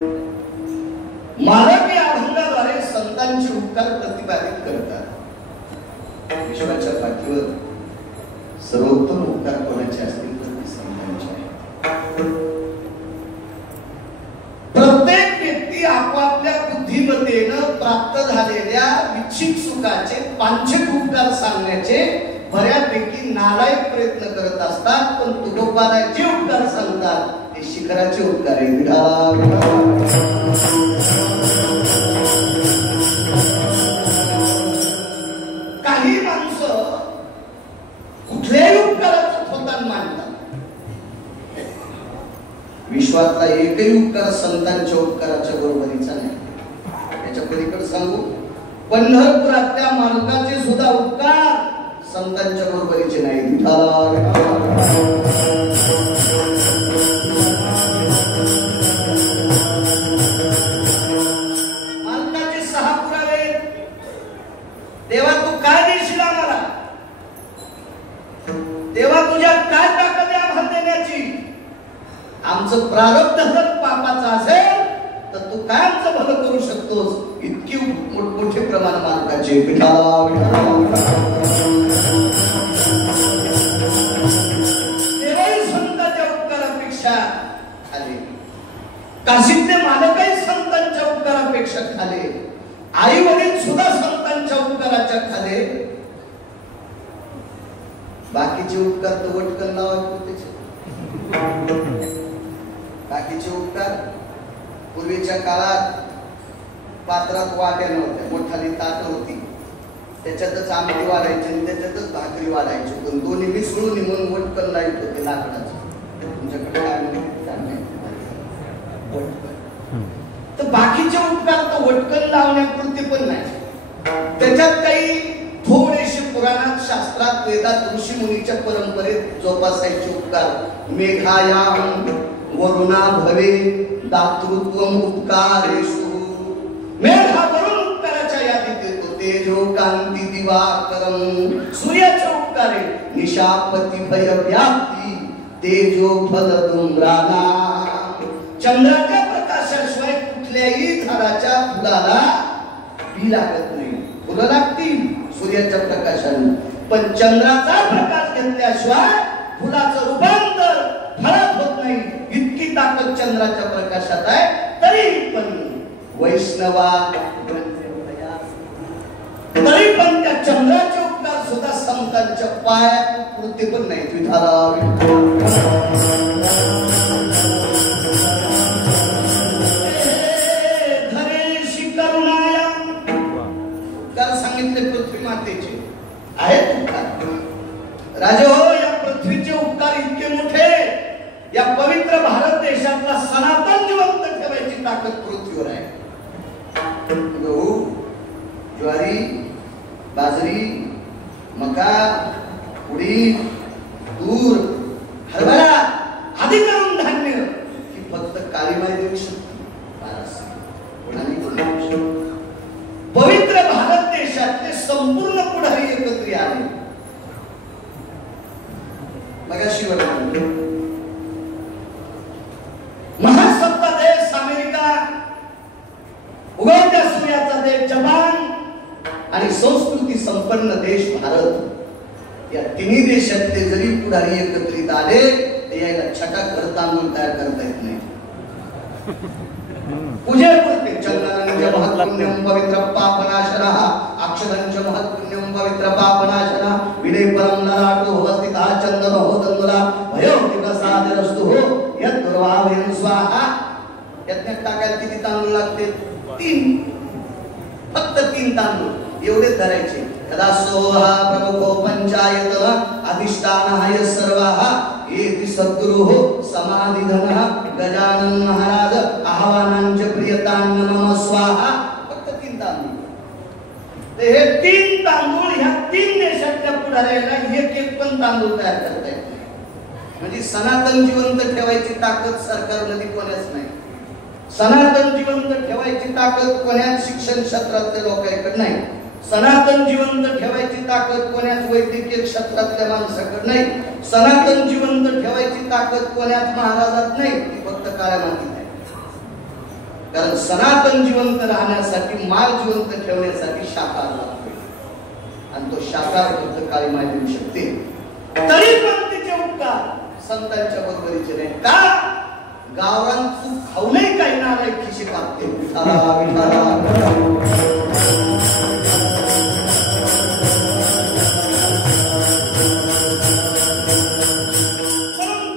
मालक या अभंगाद्वारे संतांचे उपकार प्रतिपादित करतात. विश्वाच्या पाठीवर सर्वोत्तम उपकार कोणाचे असतील तर ते संतांचे आहे. प्रत्येक व्यक्ती आपापल्या बुद्धिमत्तेनं प्राप्त झालेल्या इच्छित सुखाचे पांचक उपकार सांगण्याचे बऱ्यापैकी नालायक प्रयत्न करत असतात. पण तुकोबाला जे उपकार सांगतात ते शिखराचे उपकार आहे. काही माणसं कुठल्याही उपकाराचं थोतान मानतात. विश्वातला एकही उपकार संतांच्या उपकाराच्या बरोबरीचा नाही. याच्या पलीकडे सांगू, पंढरपुरातल्या मालकाचे सुद्धा उपकार संतांच्या बरोबरीचे नाही. मालकाचे 6 पुरावे. देवा तू काय देशील आम्हाला? देवा तुझ्यात काय ताकद आहे आम्हाला देण्याची? आमचं प्रारब्ध जर पापाचं असेल तर तू काय आमचं भलं करू शकतोस? इतकी मोठमोठे प्रमाण मालकाचे. देवाही संतांच्या उपकारापेक्षा खाले, काशीतले मालकही संतांच्या उपकारापेक्षा खाले, आई वडील सुद्धा संतांच्या उपकाराच्या खाले. बाकीचे उपकार तर वटकन लावायचे. बाकीचे उपकार पूर्वीच्या काळात पात्रात वाट्या नव्हत्या, मोठाली ताट होती, त्याच्यातच आमटी वाढायची आणि त्याच्यातच भाकरी वाढायची. पण दोन्ही मिसळून म्हणून वटकन लाईत होते लाकडाचं. तुमच्याकडे काय तर बाकीचे उपकार तर वटकन लावण्यापुरते पण नाही. त्याच्यात काही थोडेसे पुराणात, शास्त्रात, वेदात, ऋषी मुनीच्या परंपरेत जोपासायचे उपकार. मेघायाम वरुणा भवे दातृत्वम उपकारेषु. मेघा वरुण उपकाराच्या यादीत येतो. तेजो कांती दिवाकरम. सूर्याचे उपकार आहे. निशापती भय व्याप्ती तेजो फल डोंगराला. चंद्राच्या प्रकाशाशिवाय कुठल्याही झाडाच्या फुलाला बी लागत नाही. फुलं लागतील सूर्याच्या प्रकाशाने, पण चंद्राचा प्रकाश घेतल्याशिवाय फुलाचं रूपांतर फळात होत नाही. इतकी ताकद चंद्राच्या प्रकाशात आहे. तरी पण वैष्णवा, तरी पण त्या चंद्राचे उपकार सुद्धा संतांच्या पायात पुरते पण नाही. सांगितले पृथ्वी मातेचे आहेत उपकार. राजे हो, या पृथ्वीचे उपकार इतके मोठे. या पवित्र भारत देशातला सनातन जिवंत ठेवायची ताकद पृथ्वीवर आहे. गहू, ज्वारी, बाजरी, मका, उडीद, तूर, हरभरा आदी करून धान्य ही फक्त काळीमाई देऊ शकते. पवित्र भारत देशातले संपूर्ण पुढारी एकत्र आले. मगाशी महासत्ता देश अमेरिका, उगवत्या सूर्याचा देश जपान आणि संस्कृती संपन्न देश भारत, या तिन्ही देशातले जरी पुढारी एकत्रित आले तर याला छटा तांदूळ तयार करता येत नाही. पूजेपुरते चंदनांचे महत्पुण्यम पवित्र पापनाशनः, अक्षरांचे महत्पुण्यम पवित्र पापनाशनः, विदे परम नराटो हस्तिता चंदन हो तंदुला भयो विकसादरस्तु हो यत् दुर्वाभयं स्वाहा. यज्ञात टाकायला किती तांदूळ लागते? 3, फक्त 3 तांदूळ एवढे धरायचे. यदा सोहा प्रमुखो पंचायतन अधिष्ठानः सर्वाः एति सद्गुरुः समाधिधनः गजानन महाराज आह्वानांचे प्रियतान्न मम स्वाहा. फक्त 3 तांदूळ. हे 3 तांदूळ ह्या 3 देशाच्या पुढाऱ्याला एक पण तांदूळ तयार करता येत नाही. म्हणजे सनातन जिवंत ठेवायची ताकद सरकारमध्ये कोणाच नाही. सनातन जिवंत ठेवायची ताकद कोणाच शिक्षण क्षेत्रातल्या लोकांकडे नाही. सनातन जिवंत ठेवायची ताकद कोणाच वैद्यकीय क्षेत्रातल्या माणसाकडे नाही. सनातन जिवंत ठेवायची ताकद कोणाच महाराजात नाही. ती फक्त काळ्या मातीत आहे. कारण सनातन जिवंत राहण्यासाठी, माल जिवंत ठेवण्यासाठी शाकाहार लागतो आणि तो शाकाहार फक्त काळी माय देऊ शकते. तरी पण तिचे उपकार संतांच्या बरोबरीचे नाही. का? गावरान चूक खाऊनही काही नालायक खिशी कापते.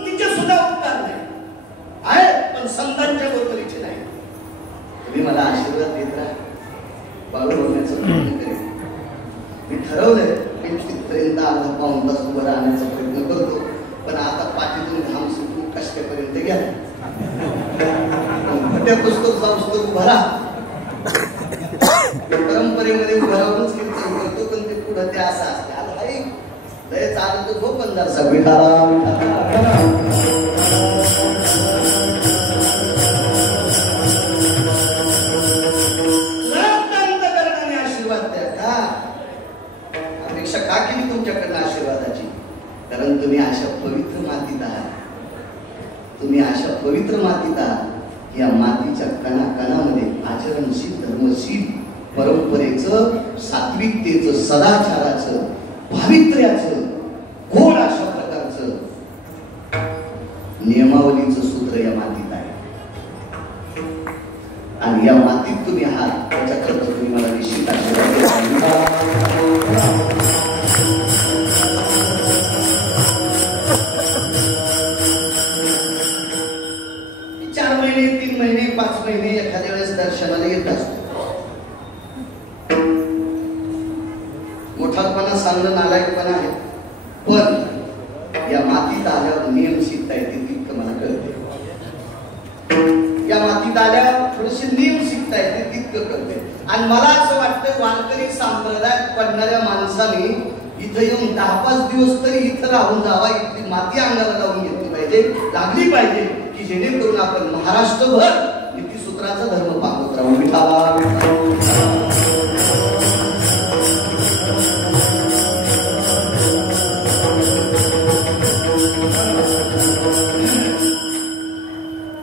तिचे सुद्धा उपकार नाही आहे, पण संतांच्या बरोबरीचे नाही. तुम्ही मला आशीर्वाद देत राहा, बाळू होण्याचा प्रयत्न करेन. मी ठरवलंय मी तिथपर्यंत अर्धा पाऊण तास उभं राहण्याचा प्रयत्न करतो, पण आता पाठीतून घाम सुटून कष्टापर्यंत घ्या. त्या पुस्तक संस्थेत भरा, परंपरेमध्ये उभं राहूनच कीर्तन करतो, पण ते पुढे ते असं असते. आता लय चालत तो पण जरसा आशीर्वाद द्या का? अपेक्षा का केली तुमच्याकडनं आशीर्वादाची? कारण तुम्ही अशा पवित्र मातीत आहात. तुम्ही अशा पवित्र मातीत आहात. या मातीच्या कणाकणामध्ये आचरणशील, धर्मशील, परंपरेचं, सात्विकतेचं, सदाचाराचं, पावित्र्याचं, गोड अशा प्रकारचं नियमावलीचं सूत्र या मातीत आहे. आणि या मातीत तुम्ही आहात, त्याच्याकरता तुम्ही मला निश्चित आशीर्वाद द्या. 4 महिने, 3 महिने, 5 महिने एखाद्या वेळेस दर्शनाला येत असतो. मोठापणा सांगणं नालायकपणा आहे, पण या मातीत आल्यावर नियम शिकता येते तितकं मला कळते. या मातीत आल्यावर थोडेसे नियम शिकता येते तितकं कळते. आणि मला असं वाटतं वारकरी संप्रदायात पडणाऱ्या माणसाने इथं येऊन 10-5 दिवस तरी इथं राहून जावा, इथली माती अंगाला लावून घेतली पाहिजे, लागली पाहिजे, की जेणेकरून आपण महाराष्ट्रभर नीतीसूत्राचा धर्म पाळत राहू.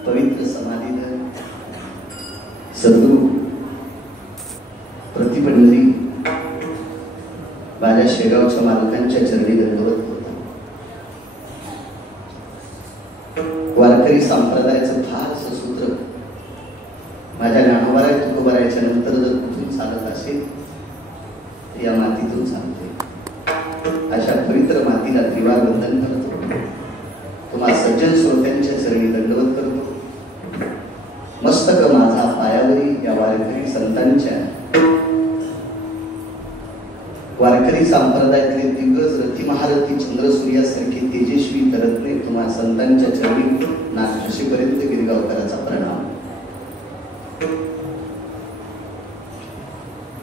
पवित्र समाधीधर सद्गुरू प्रतिपंढरी माझ्या शेगावच्या मालकांच्या चरणी दंडवत होता. वारकरी संप्रदायाचं फारसं सूत्र माझ्या ज्ञानोबाराय तुकोबारायच्या नंतर जर कुठून चालत असेल तर या मातीतून चालते. अशा पवित्र मातीला त्रिवार वंदन करतो. तुम्हा सज्जन श्रोत्यांच्या चरणी दंडवत करतो. मस्तक माझा पायावरी या वारकरी संतांच्या, वारकरी संप्रदायातले दिग्गज रथी महारथी चंद्रसूर्यासारखे तेजस्वी तरत्ने तुम्हा संतांच्या चरणी नागकाशीपर्यंत गिरगावकराचा प्रणाम.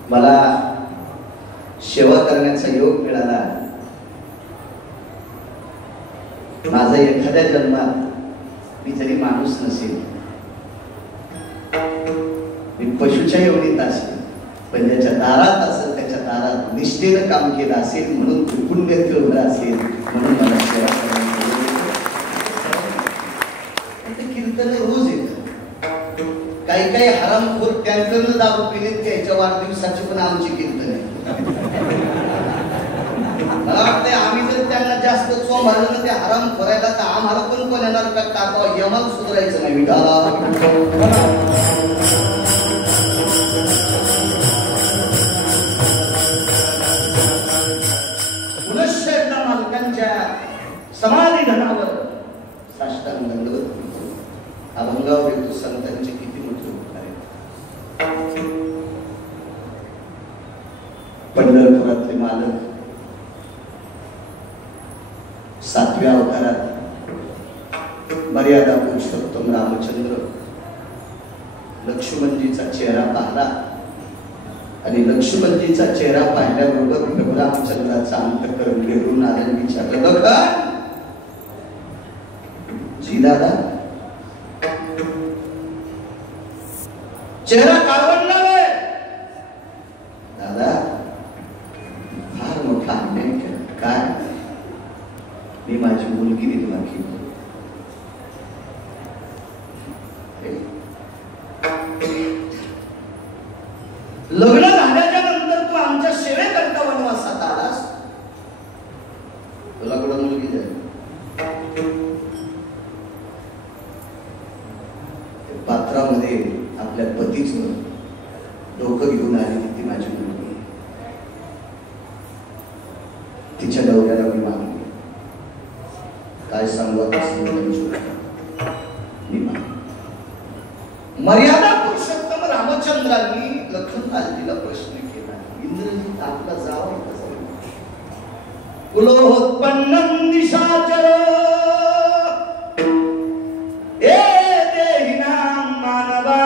मला सेवा करण्याचा योग मिळाला. माझा एखाद्या जन्मात मी जरी माणूस नसेल, मी पशुच्या योनीत असेल, पण ज्याच्या दारात असेल त्याच्या दारात निष्ठेनं काम केलं असेल म्हणून पुण्य ठेवलं असेल, म्हणून मला सेवा करायची. कीर्तन रोज येत. काही काही हरामखोर टँकरनं दारू पिलेत, त्याच्या वाढदिवसाची पण आमची कीर्तन आहे. मला वाटतंय आम्ही जर त्यांना जास्त चोंभारलं ना त्या हराम खोरायला, तर आम्हाला पण कोण येणार का टाकावं, यमाला सुधारायचं नाही. पुनश्च एकदा मालकांच्या समाधी धनावर साष्टांग दंडवत करतो. अभंगावर येतो संतांचे किती मोठे उपकार आहेत. पंढरपुरातले मालक 7व्या अवतारात मर्यादा पुरुषोत्तम रामचंद्र लक्ष्मणजीचा चेहरा पाहिला आणि लक्ष्मणजीचा चेहरा पाहिल्याबरोबर प्रभू रामचंद्राचा अंतःकरण घेऊन आल्याने विचारलं, बघा जी दादा चेहरा काळवडला आहे. दादा फार मोठा अन्याय केला. काय? मी माझी मुलगी निर्माण केली. पात्रामध्ये आपल्या पतीचं डोकं घेऊन आली ती माझी मुलगी. तिच्या नवऱ्याला मी मागली, काय सांगू आता मर्यादा पुरुषोत्तम रामचंद्रांनी लखनलालजीला प्रश्न केला, इंद्रजित आपला जावं कसा कुलोत्पन्नम निशाचर ए देहिनां मानवा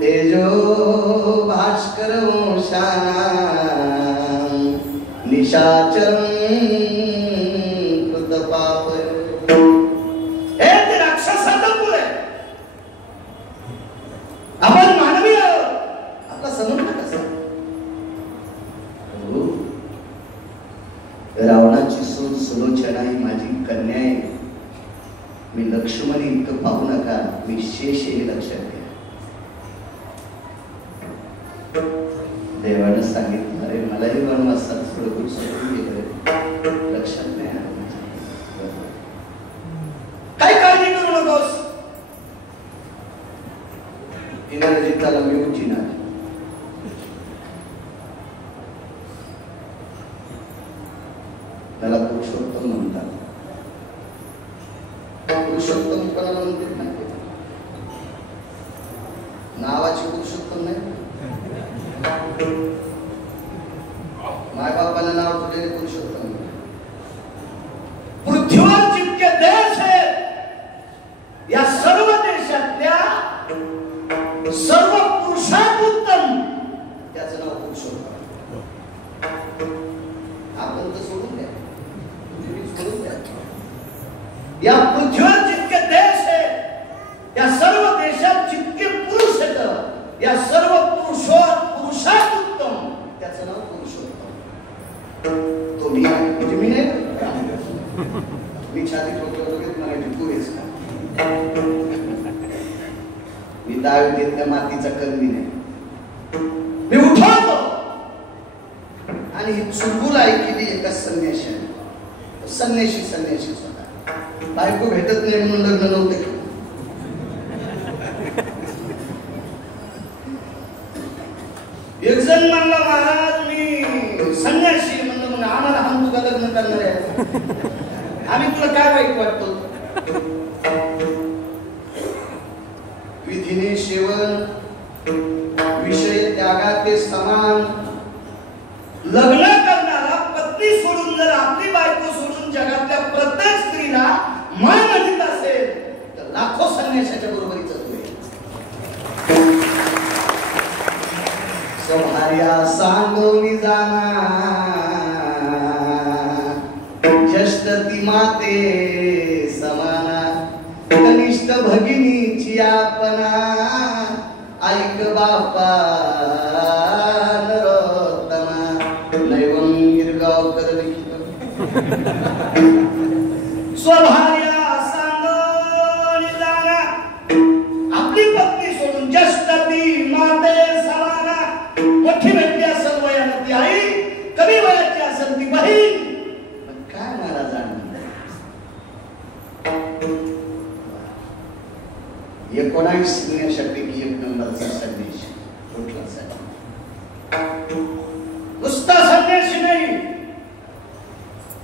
तेजो भास्कर वंशानां निशाचरं कृत पाप. हे ते राक्षसाचं कुल आहे. आपण मानवी आहोत. आपला समजलं कसं? रावणाची सून सुलोचना ही माझी कन्या आहे. मी लक्ष्मण इतकं पाहू नका, मी शेष हे लक्षात घ्या. देवानं सांगितलं, अरे मलाही वनवासात सोडून गेलं, लक्षात नाही आलं. काय काळजी करू नकोस. इंद्रजिताला मी उठीना, त्याला पुरुषोत्तम म्हणतात. पुरुषोत्तम कोणाला म्हणतात नाही, नावाची पुरुषोत्तम नाही. माय बापाला नाव ठेवलेले पुरुषोत्तम. पृथ्वीवर जितके देश आहेत, या सर्व देशातल्या सर्व पुरुषात उत्तम त्याचं नाव पुरुषोत्तम. आपण तर सोडून द्या, सोडून द्या. या पृथ्वीवर जितके देश आहेत, या सर्व देशात जितके पुरुष आहेत, या सर्व पुरुषात उत्तम त्याचं नाव पुरुषोत्तम. तो मी आहे, म्हणजे मी नाही. मी छाती ठोकतो म्हणायची तू आहेस का? मी दावीतल्या मातीचा कलमी नाही. मी उठवतो. आणि ही चुलबुल ऐकली एका संन्याशाने. संन्याशीच होता. बायको भेटत नाही म्हणून लग्न नव्हते केलं. एक जण म्हणला, महाराज मी संन्यासी. म्हणलं मग आम्हाला हम तुझं लग्न करणार आहे, आम्ही तुला काय वाईट वाटतो. विधीने सेवन, विषय त्यागाते समान. लग्न करणारा पत्नी सोडून जर आपली बायको सोडून जगातल्या प्रत्येक स्त्रीला मन म्हणत असेल तर लाखो संन्याशाच्या बरोबरीच होईल. स्वभार्या सांगोनी जाना जष्ट ती माते समाना. कनिष्ठ भगिनीची आपणा ऐक बापा नरोत्तमा. नैवं गिरगावकर लिखित. स्वभार्या सांगोनी जाना, आपली पत्नी सोडून जष्ट ती माते समाना. मोठी व्यक्ती असेल वयानं ती आई, कमी वयाची असेल ती बहीण. काय मला जाणलं 19 संन्याशापैकी एक नंबरचा संन्यास कुठला साहेब? नुसता संन्यासी नाही,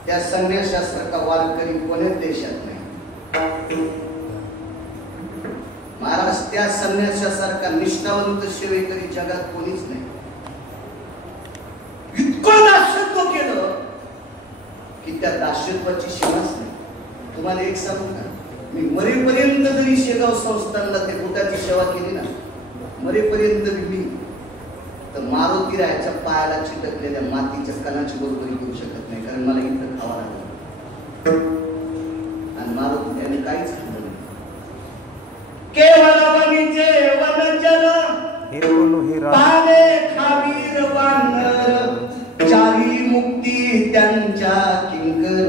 त्या संन्यासासारखा वारकरी कोणत्याच देशात नाही. महाराज त्या संन्यासासारखा निष्ठावंत सेवेकरी जगात कोणीच नाही. इतकं दास्यत्व केलं की त्या दास्यत्वाची सीमाच नाही. तुम्हाला एक सांगू का, मी मरेपर्यंत जरी शेगाव संस्थानला ते बुटाची सेवा केली ना, मरेपर्यंत मी तर मारुती रायाच्या पायाला चिटकलेल्या मातीच्या कणाची बरोबरी करू शकत नाही. कारण मला इथं खावा लागलं आणि मारुती त्याने काहीच खाल्लं नाही. केवळ वनीचे वनजल पाने खावीर वानर. चारी मुक्ती त्यांच्या किंकर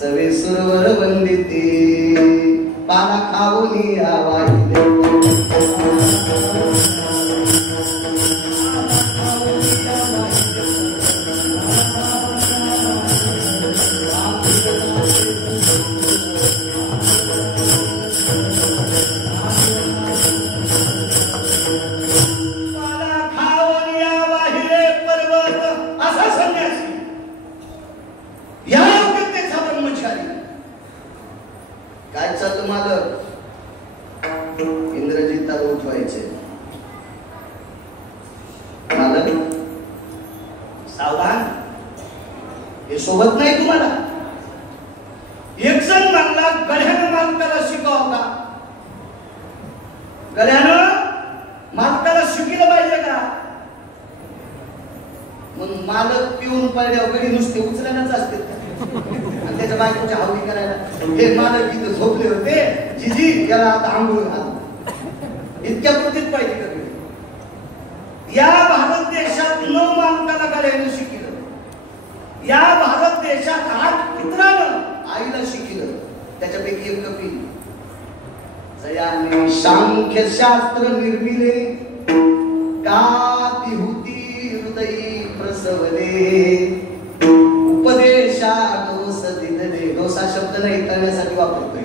सवे सुरवर वंदिते. पाना खाऊनी आवाज काय चाललं मालक? इंद्रजिताला उठवायचे. मालक सावधान, हे सोबत नाही तुम्हाला. एक जण म्हणला गड्यानं मालकाला शिकावं का? गड्यानं मालकाला शिकलं पाहिजे का? मग मालक पिऊन पडल्यावर गडी नुसते उचलायलाच असते आणि त्याच्या बायकोच्या हवली करायला. हे मालक इथं झोपले होते, जिजी याला आता आंघोळ घाल, इतक्या कृतीत पाहिजे का? या भारत देशात 9 मालकाला गड्यानं शिकलं. या भारत देशात 8 पुत्रानं आईला शिकलं. त्याच्यापैकी एक कपी जयाने सांख्य शास्त्र निर्मिले, का तिहुती हृदयी प्रसवले, उपदेशा डोस दिदले. डोसा शब्द नाही करण्यासाठी वापरतोय.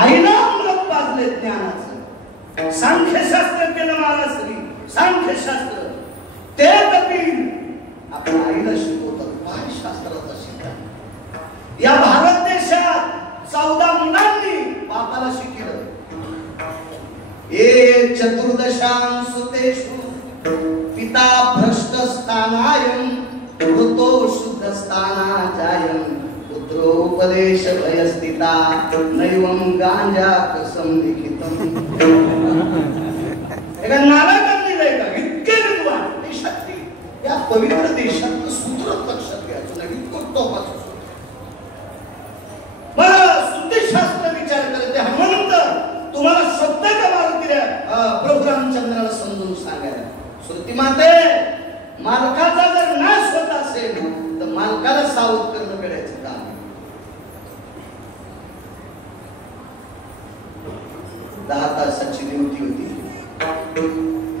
आईला अमृत पाजले ज्ञानाचं. सांख्यशास्त्र केलं महाराष्ट्री, सांख्यशास्त्र. ते कपिल आपल्या आईला शिकवतात. काय शास्त्राचा शिका. या भारत देशात 14 मुलांनी बापाला शिकलं. ये चतुर्दशां सुतेषु पिता भ्रष्टस्थानायं, ऋतो शुद्धस्थानाचायं, पुत्रोपदेश भयस्थिता, नैवं गांजाकसं लिखितम्. एका नालायकांनी नाही का इतके विद्वान देशातली या पवित्र देशातलं सूत्र लक्षात घ्यायचं नाही. इतकं टोकाचं सूत्र. मला शुद्धशास्त्र विचार करते हनुमंत तुम्हाला शब्दाच्या मारुतीला प्रभू रामचंद्राला समजून सांगायला. श्रुती माते, मालकाचा जर नाश होत असेल तर मालकाला सावध करणं करायचं काम. दहा तासाची ड्युटी होती.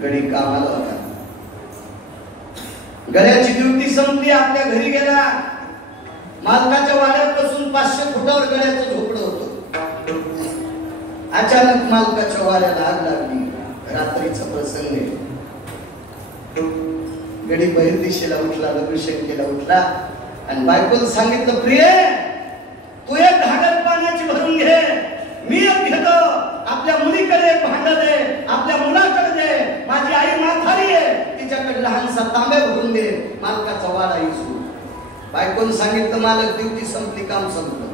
गडी कामाला होता. गड्याची ड्युटी संपली, आपल्या घरी गेला. मालकाच्या वाड्यापासून 500 फुटावर गड्याचं झोपडं होतं. अचानक मालकाच्या वाड्याला आग लागली. रात्रीचा प्रसंग आहे. गडी बहिर दिशेला उठला, लघुशंकेला उठला आणि बायकोला सांगितलं, प्रिय तू एक घागर पाण्याची भरून घे, मी एक घेतो. आपल्या मुलीकडे एक भांड दे, आपल्या मुलाकडे दे. माझी आई म्हातारी आहे, तिच्याकडे लहानसा तांब्या भरून दे. मालकाचा वाडा इसू. बायकोनं सांगितलं, मालक ड्युटी संपली, काम संपलं.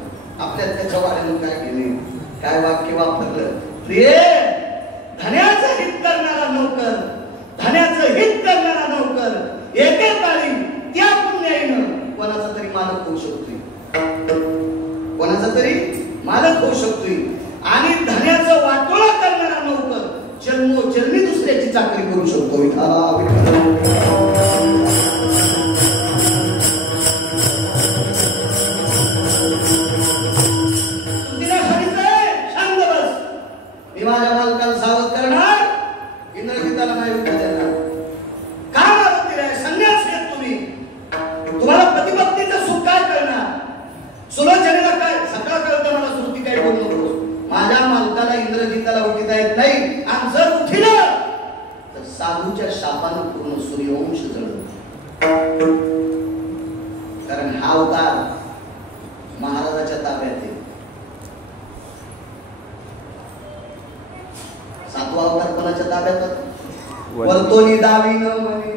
आपल्या त्याच्या वाड्यानं काय केले? काय वाक्य वापरलं? प्रिय धन्याचं हित करणारा नोकर, धन्याचं हित करणारा नोकर एकेकाळी त्या पुण्याईनं कोणाचा तरी मालक होऊ शकतोय. कोणाचा तरी मालक होऊ शकतोय. आणि धन्याचं वाटोळा करणारा नोकर जन्मोजन्मी दुसऱ्याची चाकरी करू शकतोय. शांत बस. मी माझ्या मालकाला सावध करणार, इंद्रजिताला नाही उठू देणार. का मारुती रे? संन्यास घेत तुम्ही. तुम्हाला पतिपत्नीचं सुख काय करणार? सुलोचनेला काय सकाळ कळतं मला श्रुती काय बोलू नको. माझ्या मालकाला इंद्रजिताला उठीता येत नाही. आणि जर उठिलं तर साधूच्या शापानं पूर्ण सूर्यवंश जळतो. कारण हा अवतार महाराजाच्या ताब्यात आहे. 7वा अवतार कोणाच्या ताब्यात? वर्तोनी दावीनं म्हणे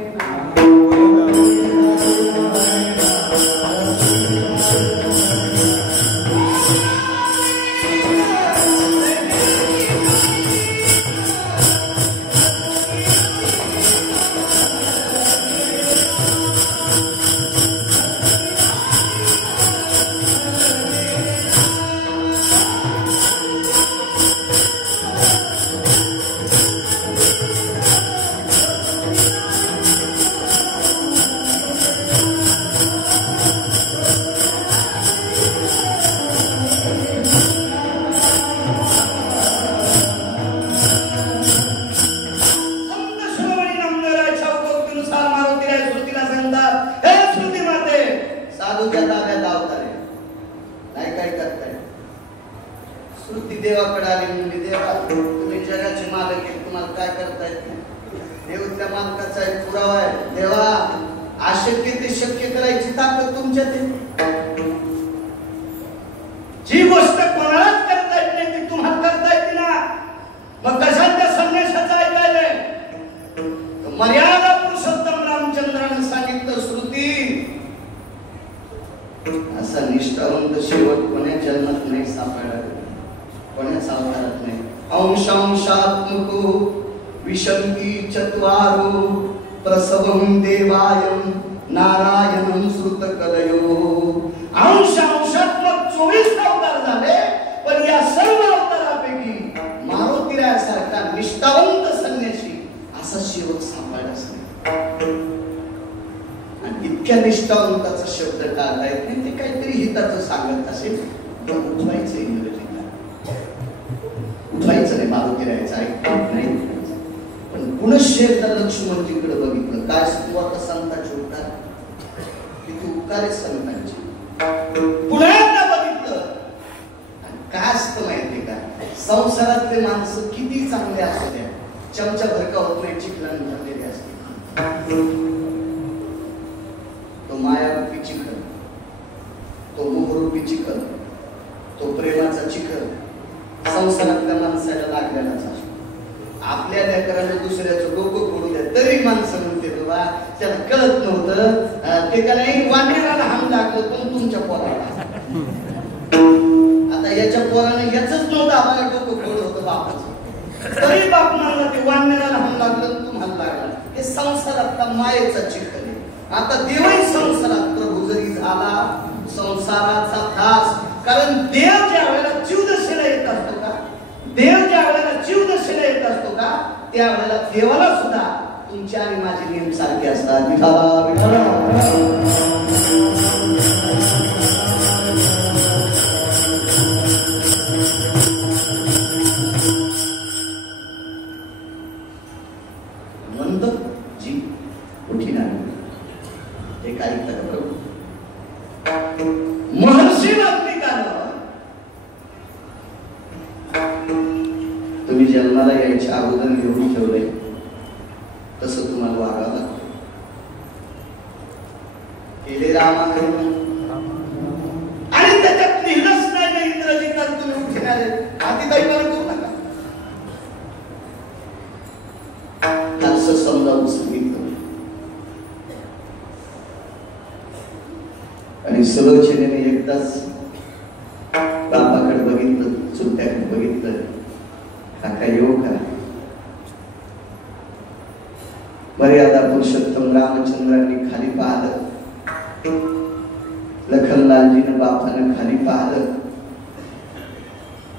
देवाकडे आली म्हणजे देवा तुम्ही जगाचे मालक आहे, तुम्हाला काय करता येत नाही. देव त्या मालकाचा एक पुरावा आहे. देवा अशक्य ते शक्य करायची ताकद तुमच्यात आहे. जी गोष्ट कोणालाच करता येत नाही ती तुम्हाला करता येते ना. मग कशाच्या संदेशाचं ऐकायलंय? मर्यादा पुरुषोत्तम रामचंद्राने सांगितलं श्रुती असा निष्ठावंत शेवट कोण्या जन्मात नाही सापडला, कोण्याच अवतारात नाही. अंशांशात्मको विशंती चत्वारो प्रसवं देवायं नारायणं श्रुतकलयो. अंशात्मक 24 अवतार झाले, पण या सर्व अवतारापैकी मारुतीरायासारखा निष्ठावंत संन्यासी असा शेवट सापडलाच नाही. आणि इतक्या निष्ठावंताचा शब्द टाळता येत नाही. ते काहीतरी हिताचं सांगत असेल तर उठवायचं इंग्रजीला, उठवायचं नाही. मारुतीरायाचं ऐकत नाही. पण पुनश्च एकदा लक्ष्मणजीकडे बघितलं. काय तू आता संतांची उपकार की तू उपकार आहे संतांची. पुन्हा एकदा बघितलं. काय असतं माहिती का, संसारातले माणसं किती चांगले असू द्या, चमचा भरका होत नाही, चिखलाने भरलेले असते. तो मायारूपी चिखल, तो मोहरूपी चिखल, तो प्रेमाचा चिखल संसारातल्या माणसाला लागलेलाच असतो. आपल्या लेकराला दुसऱ्याचं डोकं फोडू द्या तरी माणसं म्हणते बाबा त्याला कळत नव्हतं, ते का नाही वाटेला हाम लागलं पण तुमच्या पोराला. आता याच्या पोराने याच नव्हतं, आम्हाला डोकं फोड होतं बापाचं, तरी बाप म्हणला ते वाढण्याला हाम लागलं तुम्हाला लागला. हे संसारातला मायेचा चिखल आहे. आता देवही संसारात प्रभू जरी झाला संसाराचा दास. कारण देव ज्या वेळेला जीवदशेला येत असतो का, देव ज्या वेळेला जीवदशेला येत असतो का, त्या वेळेला देवाला सुद्धा तुमचे आणि माझे नियम सारखे असतात. विठाला विठाला म्हणतो जी उठीना एक ऐकतं प्रभू. महर्षी वाल्मिकानं तुम्ही जन्माला यायच्या अगोदर लिहून ठेवलंय तसं तुम्हाला वागावं लागतं. केले रामाकडून आणि त्याच्यात लिहिलंच नाही इंद्रजितात तुम्ही उठणार आधी दैवाला करू नका असं समजावून सांगितलं. आणि सुलोचनेने एकदाच बापाकडे बघितलं, चुलत्याकडे बघितलं. काका येऊ का? मर्यादा पुरुषोत्तम रामचंद्रांनी खाली पाहिलं, लखनलालजीनं बापानं खाली पाहिलं.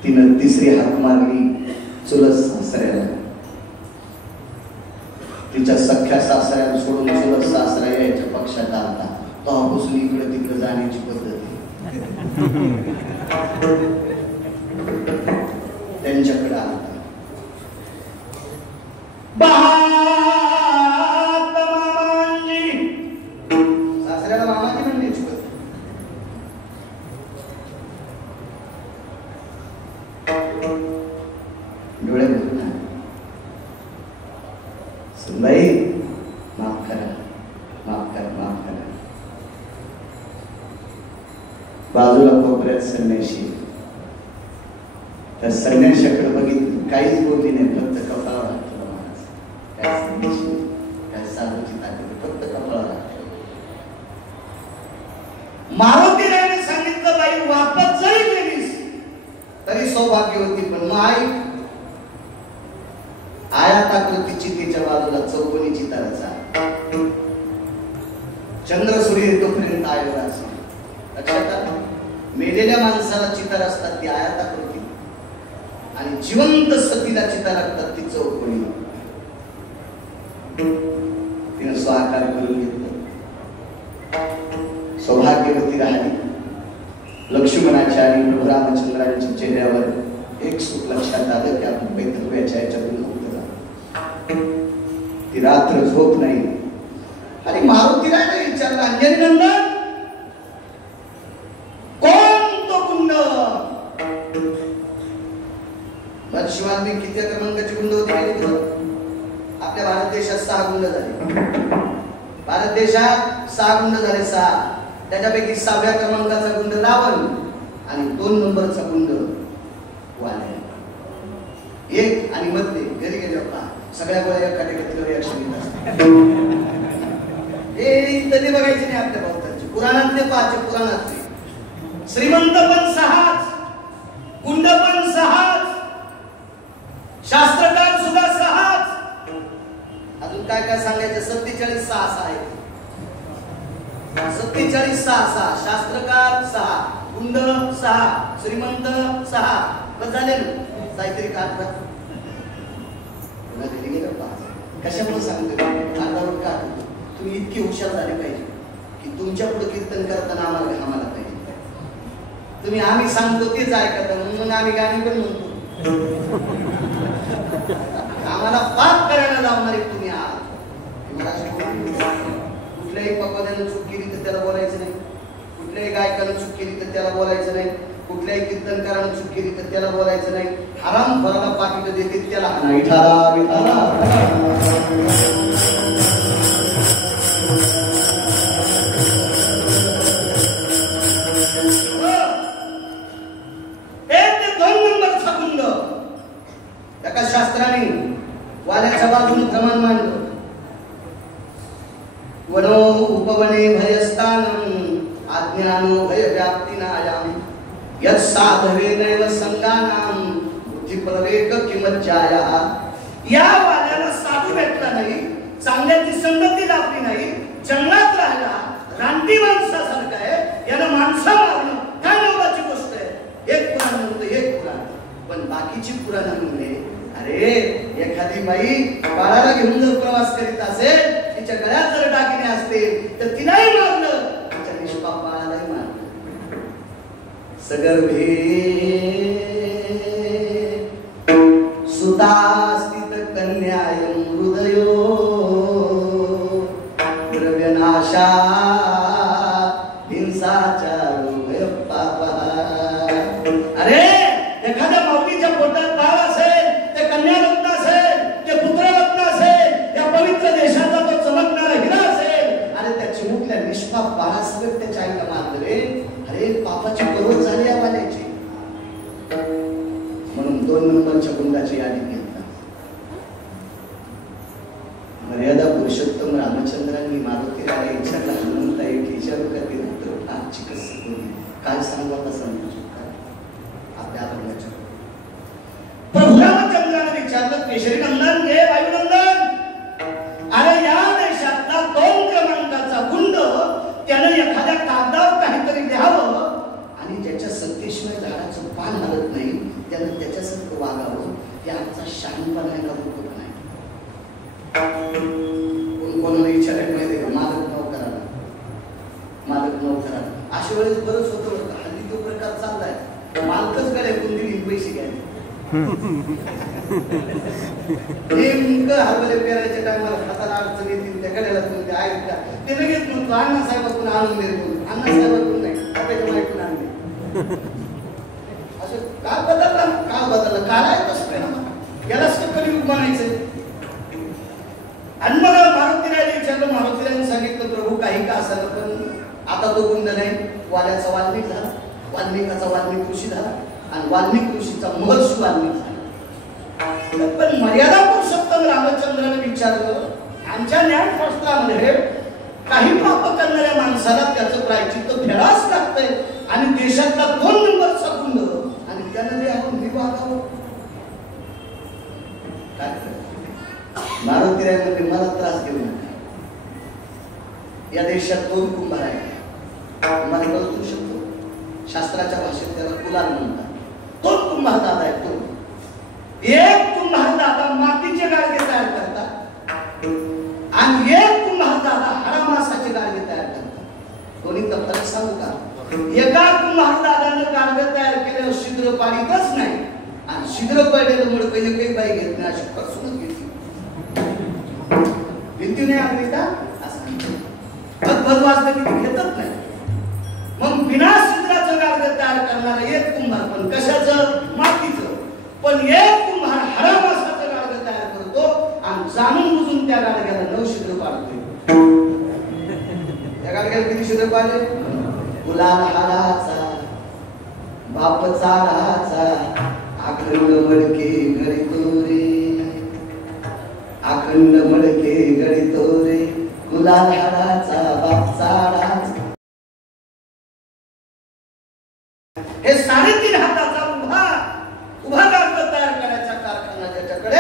तिनं तिसरी हाक मारली चुलत सासऱ्याला. तिच्या सख्या सासऱ्याला सोडून चुलत सासरा यायच्या पक्षात आला. तो इकडे तिकडे जाण्याची पद्धत त्यांच्याकडे आला. सासऱ्याला मामाजी म्हणण्याची पद्धत. डोळे भरून सुनबाई माफ करा, माफ करा, माफ करा. बाजूला कोपऱ्यात संन्याशी. त्या संन्याशाकडे बघितलं, काहीच बोलली नाही, फक्त कपाळावर हात ठेवला. महाराज काय संन्याशी, काय साधूची ताकद, फक्त कपाळावर हात ठेवला. मारुतीरायाने सांगितलं बाई वापस जरी गेलीस तरी सौभाग्यवती. पण मग आई आयाताकृती चितेच्या बाजूला चौकोनी चिताराचा चंद्र सूर्य येतोपर्यंत आयोगा असेल. लक्षात मेलेल्या माणसाला चितार असतात ती आयाताकृती आणि जिवंत सतीला चितार लागतात ती चौकोनी. तिने स्वाकार करून घेतलं. सौभाग्यवती राहिली. लक्ष्मणाच्या आणि प्रभू रामचंद्रांच्या चेहऱ्यावर एक सुख लक्षात आलं की आपण बैतरव्याच्या याच्यातून मुक्त झालो. ती रात्र झोप नाही. आणि मारुतीरायाने विचारलं, अंजनीनंदन कोण तो गुंड? महर्षी वाल्मिकी किती क्रमांकाची गुंड होती आपल्या भारत देशात 6 गुंड झाले. भारत देशात 6 गुंड झाले 6. त्याच्यापैकी 6व्या क्रमांकाचा गुंड रावण आणि 2 नंबरचा गुंड वाले. एक आणि मध्ये घरी गेले पहा सगळ्या गोळ्या एका ठिकाणी रिॲक्शन येत असतात. हे इथले बघायचे नाही आपल्या भक्तांचे पुराणातले पाहायचे पुराणातले. श्रीमंत पण 6च, गुंड पण 6च, शास्त्रकार सुद्धा 6च. अजून काय काय सांगायचं 47 6 आहेत. 47 6 शास्त्रकार 6, गुंड 6, श्रीमंत 6. बस झाले ना काहीतरी काढ कशामुळे सांगतो कागदावर का तुम्ही इतकी हुशार झाले पाहिजे की तुमच्या पुढे कीर्तन करताना आम्हाला पाहिजे. तुम्ही आम्ही सांगतो तेच ऐकत म्हणून आम्ही गाणी पण म्हणतो. आम्हाला पाप करायला लावणारे तुम्ही आहात. कुठल्याही पकवाद्यानं चूक केली तर त्याला बोलायचं नाही, कुठल्याही गायकानं चूक केली तर त्याला बोलायचं नाही, कुठल्याही कीर्तनकारानं चूक केली तर त्याला बोलायचं नाही. हराम भराला पाकिट देते त्याला नाही ठरा एका शास्त्राने वाल्याच्या बाजूने प्रमाण मांडलं. वनो उपवने भयस्थानम अज्ञानो भय व्याप्तिनायाम यत् साधवेनैव संगानाम बुद्धी प्रवेक किमज्जाया. या वाल्याला साधू भेटला नाही, चांगल्याची संगती लाभली नाही, जंगलात राहिला, रानटी माणसासारखा आहे, याला माणसा मारणं काय नवलाची गोष्ट आहे. एक पुराण म्हणतो एक पुराण, पण बाकीची पुराणं म्हणले अरे एखादी बाई बाळाला घेऊन जर प्रवास करीत असेल, तिच्या गळ्यात जर दागिने असतील तर तिलाही मारलं, तिच्या निष्पाप बाळालाही मारलं. सगर्भे सुतास्थित कन्यायं हृदयो द्रव्यनाशा हिंसाचारो भयपापः. अरे एखाद्या माऊलीच्या पोटात बाळ असेल, ते कन्या रत्न असेल, ते पुत्र रत्न असेल, या पवित्र देशाचा तो चमकणारा हिरा असेल, आणि त्या चिमुकल्या निष्पाप बाळासकट त्याच्या आईला मारलं रे. अरे पापाची बरोबर झाली या वाल्याची. म्हणून 2 नंबरच्या गुंडाची यादी घेतला. मर्यादा पुरुषोत्तम रामचंद्रांनी मारुतीला विचारला हनुमंता एक विचारू का ते उत्तर आजची कसं होती काय सांगू आता समजू आपल्या आवडण्याच्या. प्रभू रामचंद्राने विचारलं केशरी नंदन घे वायुनंदन. अरे या देशातला 2 क्रमांकाचा गुंड त्यानं एखाद्या कागदावर काहीतरी लिहावं आणि ज्याच्या सत्तेशिवाय झाडाचं पान हलत नाही त्यानं त्याच्यासारखं वागावं. हे आमचा शहाणपणा आहे का मूर्खपणा आहे. कोणाला विचारायला माहिती का मालक नोकराला, मालक नोकराला अशा वेळेस बरंच होतं. हल्ली तो प्रकार चाललाय, मालकच गड्या कुंदिली पैसे घ्यायचे. नेमकं हरभरे पेरायच्या टायमाला हाताला अडचण येतील त्या गड्याला तुम्ही ऐक का ते लगेच म्हणतो अण्णासाहेबातून आणून दे. अण्णासाहेबातून नाही आपल्याला ऐकून आणले. असं काळ बदलला, काळ बदलला, काळ आहे कसं काय ना यालाच तर कधी म्हणायचंय. आणि मग मारुतीरायला विचारलं, मारुतीरायने सांगितलं प्रभू काही का असायला पण आता तो गुंड नाही. वाल्याचा वाल्मिक झाला, वाल्मिकाचा वाल्मिक ऋषी झाला आणि वाल्मिक ऋषीचा महर्षी वाल्मिक झाला. पण मर्यादा पुरुषोत्तम रामचंद्राने विचारलं आमच्या न्यायशास्त्रामध्ये काही पाप करणाऱ्या माणसाला त्याचं प्रायचित्त फेडावंच लागतंय आणि देशातला 2 नंबरचा गुंड आणि त्यानं ते आपण विभागावं काय मारुतीरायमध्ये मला त्रास देऊ नका. या देशात 2 कुंभार आहेत. तुम्हाला कळू शकतो शास्त्राच्या भाषेत त्याला कुलाल म्हणतात. 2 कुंभार दादा आहेत. 2 एक कुंभार दादा मातीचे गाडगे तयार करतात आणि एक कुंभार दादा हरामासाचे गाडगे तयार करतात. दोन्हीचा फरक सांगू का. एका कुंभार दादानं गाडगे तयार केल्यावर छिद्र पाडीतच नाही आणि छिद्र पडलेलं मुळे पहिले काही बाई घेत नाही अशी कसूनच घेतली. भिंती नाही आणली का असं भद वाजलं की ती घेतच नाही. मग बिना छिद्राचं गाडगे तयार करणारा एक कुंभार पण कशाचं मातीचं पण एक कुंभार हाडामासाचं गाडगं तयार करतो आणि जाणून बुजून त्या गाडग्याला 9 छिद्र पाडतो. त्या गाडग्याला किती छिद्र पाडले? गुलाल हाडाचा बाप चाडाचा अखंड मडके गडितो रे, अखंड मडके गडितो रे, गुलाल हाडाचा बाप चाडाचा. हे 3.5 हाताचा उभा गाडगं तयार करायचा कारखाना ज्याच्याकडे,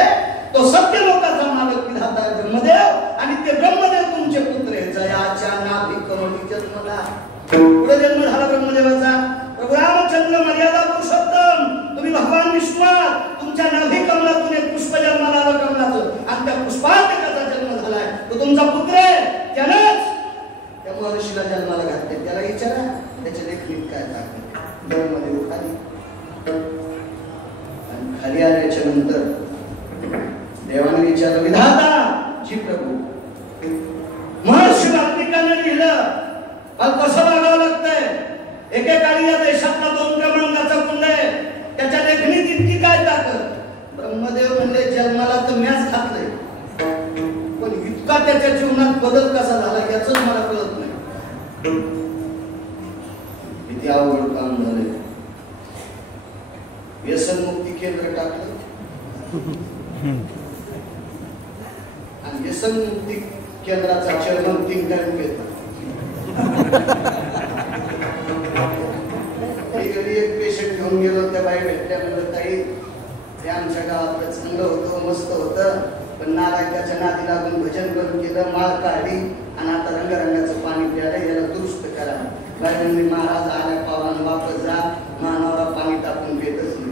तो सत्य लोकांचा मालक विधाता ब्रह्मदेव आणि ते ब्रह्मदेव तुमचे पुत्र आहे. जयाच्या नाभी करोडी जन्मला. पुढे जन्म झाला ब्रह्मदेवाचा. प्रभू रामचंद्र मर्यादा पुरुषोत्तम, तुम्ही भगवान विष्णू आहात. तुमच्या नाभी कमलातून एक पुष्प जन्माला आलं कमलाचं, आणि त्या पुष्पात एकाचा जन्म झालाय, तो तुमचा पुत्र आहे. त्यानंच त्या महर्षीला जन्माला घातले. त्याला विचारा त्याच्या लेखणीत काय टाकले. ब्रह्मदेव खाली, आणि खाली आल्याच्या नंतर देवाने विचारलं, विधाता जी प्रभू, महर्षी वाल्मिकांनी लिहिलं, मला कसं वागावं लागतंय. एकेकाळी या देशातला 2 क्रमांकाचा कुंड आहे, त्याच्या लेखणीत इतकी काय ताकद. ब्रह्मदेव म्हणले, जन्माला तर म्याच घातलंय, पण इतका त्याच्या जीवनात बदल कसा झाला याच मला कळत नाही. किती अवघड काम झालंय. व्यसनमुक्ती केंद्र टाकलं, आणि व्यसनमुक्ती केंद्राचा चेअरमन 3 टाइम घेतला. एक पेशंट घेऊन गेलो, त्या बाई भेटल्यामुळे ताई ते आमच्या गावातलं चांगलं होतं, मस्त होतं, पण नारायणाच्या नादी लागून भजन करून केलं, माळ काढली, आणि आता रंगरंगाचं पाणी प्यायला, याला दुरुस्त करा. बाईंनी महाराज आल्या पावानं वापस जा, मानावरा पाणी टाकून घेतच नाही.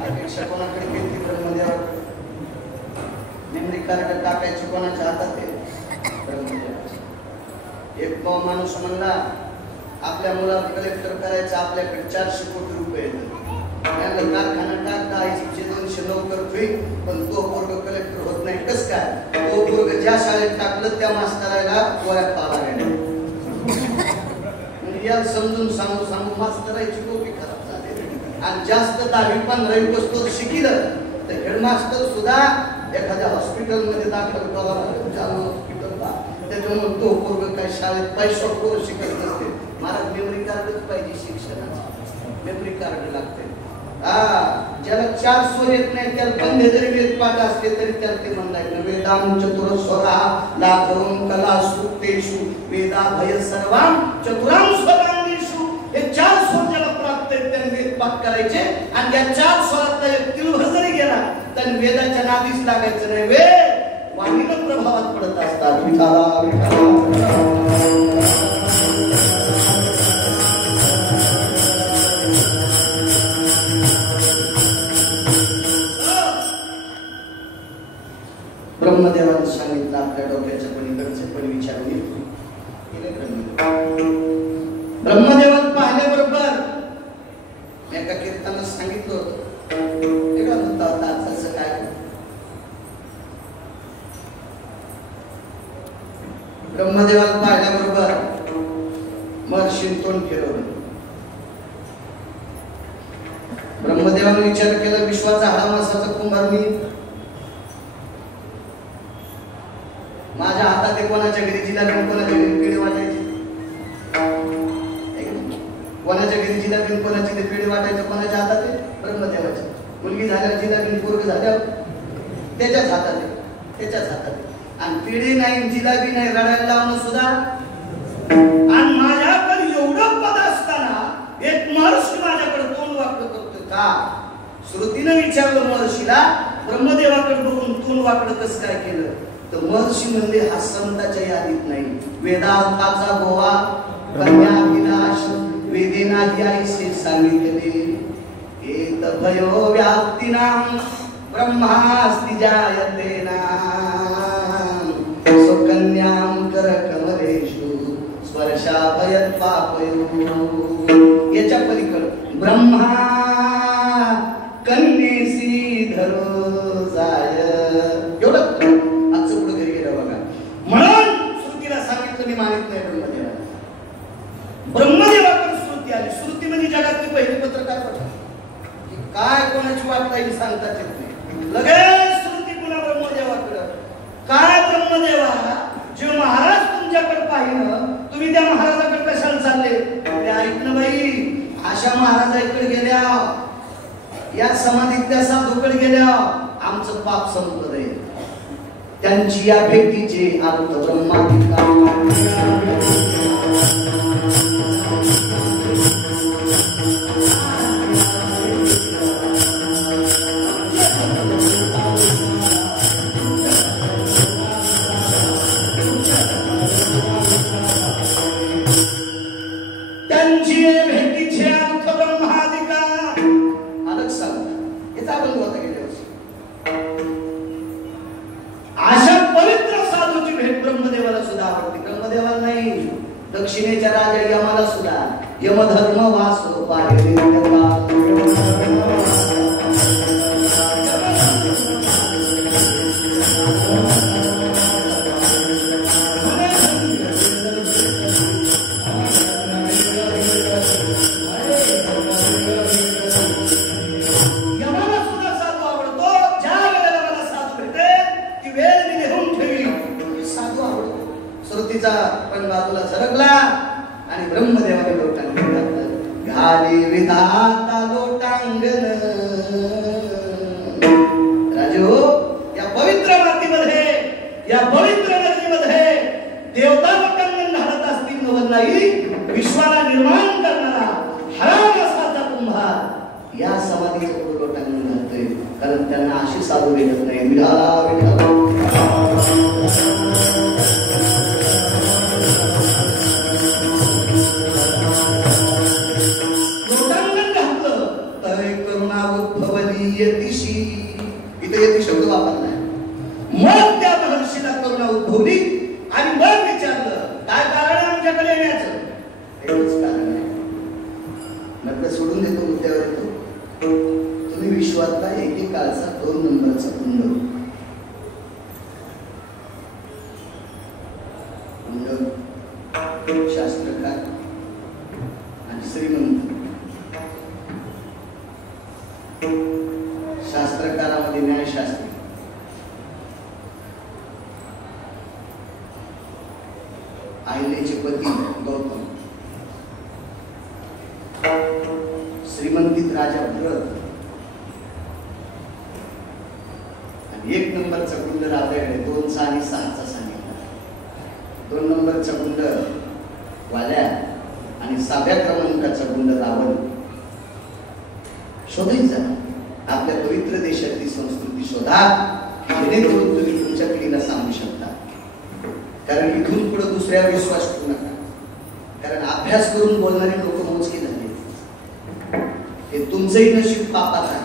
अपेक्षा कोणाकडे घेतली ब्रह्मदेवाकडे. मेमरी कार्ड टाकायची कोणाच्या हातात आहे? एक तो माणूस म्हणला, आपल्या मुलाला कलेक्टर करायचं, आपल्याकडे 400 कोटी रुपये येतात. कारखाना टाकता, 200 नोकर होईल, पण तो पोरग कलेक्टर होत नाही. कस काय? तो पोरग ज्या शाळेत टाकलं त्या मास्तराला गोळ्या खावा लागल्या. म्हणजे या समजून सांगू मास्तराची टोपी खराब झाली, आणि जास्त 10-15 वस्तू शिकिलं तर हेडमास्टर सुद्धा एखाद्या हॉस्पिटलमध्ये दाखल करावं, त्याच्यामुळे तो पोरग काय शाळेत पैसा पोरं शिकत नसते. मला मेमरी कार्डच पाहिजे शिक्षणाचं, मेमरी कार्ड लागते. ज्याला 4 स्वर येत नाही, त्याला बंधे जरी वेद पाठ असले तरी त्याला ते म्हणताय वेदां चतुरस्वरा लाघवं कलासु तेषु वेदाभय सर्वां चतुरां स्वरांनीषु. हे 4 स्वर ज्याला प्राप्त आहेत त्याने वेद पाठ करायचे, आणि या 4 स्वरातला एक तिळभर जरी गेला तर वेदाच्या नादीस लागायचं नाही. वेद वाणीनं प्रभावात पडत असतात. विठाला ब्रह्मदेवाने सांगितलं, आपल्या डोक्याच्या पलीकडचे पण विचार घेतले. ब्रह्मदेवात पाहिल्याबरोबर एका कीर्तनात सांगितलं होतं, असं काय. ब्रह्मदेवाला पाहिल्याबरोबर महर्षींनी तोंड फिरवलं. ब्रह्मदेवाने विचार केला, विश्वाचा हाडामासाचा कुंभार मी. माझ्या हातात कोणाच्या घरी जिलाबी, कोणाच्या घरी पेढे वाटायचे, कोणाच्या घरी जिलाबी, कोणाची पेढे वाटायचे, कोणाच्या हातात आहे? ब्रह्मदेवाच्या. मुलगी झाल्यावर जिलाबी, पोरग झाल्यावर त्याच्याच हातात आहे, त्याच्याच हातात आहे. आणि पेढे नाही, जिलाबी नाही, रडायला लावणं सुद्धा. आणि माझ्याकडे एवढं पद असताना एक महर्षी माझ्याकडे तोंड वाकडं करतो का? श्रुतीनं विचारलं महर्षीला, ब्रह्मदेवाकडे बघून तोंड वाकडं कसं काय केलं? तर महर्षी म्हणजे हा संताच्या यादीत नाही. वेदांताचा गोवा कन्या विनाश वेदेनाही आईसे सांगितले. एत भयो व्याप्तीनां ब्रह्मास्ति जायते नाम सुकन्यां कर कमलेषु स्पर्शाभयत् पापयो. याच्या पलीकडे ब्रह्मा कन्येसी धरो जाय. एवढं म्हणून श्रुतीला सांगितलं, मी मानित नाही ब्रह्मदेवाला. ब्रह्म आली. श्रुती म्हणजे जगातली पहिली पत्रकार पडली. काय कोणाची वाट काही सांगता येत नाही. लगेच श्रुती पुन्हा ब्रह्मदेवाकडं. काय ब्रह्मदेवा, जे महाराज तुमच्याकडे पाहिलं, तुम्ही त्या महाराजाकडे कशाला चालले? ते ऐकलं बाई, अशा महाराजाकडे गेल्या, या समाधीतल्या साधूकडे गेल्या, आमचं पाप संपलं रे. त्यांची या भेटीचे अर्थ ब्रह्मादिका. दक्षिणेच्या राजा यमाला सुद्धा यमधर्म वासो पाहिले. पण बाजूला सरकला आणि ब्रह्मदेवाने लोटांगण घातलं. घाली विधाता लोटांगण. राजू, या पवित्र मातीमध्ये, या पवित्र नदीमध्ये देवता लोटांगण घालत असतील नवल नाही. विश्वाला निर्माण करणारा हरामासाचा कुंभार या समाधीचं लोटांगण घालतोय. कारण त्यांना अशी साधू भेटत नाही. विठाला विठाला. इथे येती शब्द वापरलाय. मग त्या महर्षीला करुणा उद्भवली आणि मग विचारलं, काय कारण आहे आमच्याकडे येण्याचं? एकच कारण आहे. म्हटलं सोडून देतो, मुद्द्यावर येतो. तुम्ही विश्वातला एकेकाळचा 2 नंबरचा कुंड शास्त्रकार आणि श्रीमंत. शास्त्रकारामध्ये न्यायशास्त्री, आईनेचे पती गौतम, श्रीमंतीत राजा भरत आणि 1 नंबरचा कुंड आपल्याकडे 2चा आणि 6चा सांगितला. 2 नंबरचा कुंड वाल्या आणि 6व्या क्रमांकाचा कुंड रावण. शोधायचा आपल्या पवित्र देशातली संस्कृती शोधा, जेणेकरून तुम्ही तुमच्या पिढीला सांगू शकता. कारण इथून पुढे दुसऱ्यावर विश्वास ठेवू नका. कारण अभ्यास करून बोलणारी लोक मोजकी झाली. हे तुमचंही नशीब पापात आहे.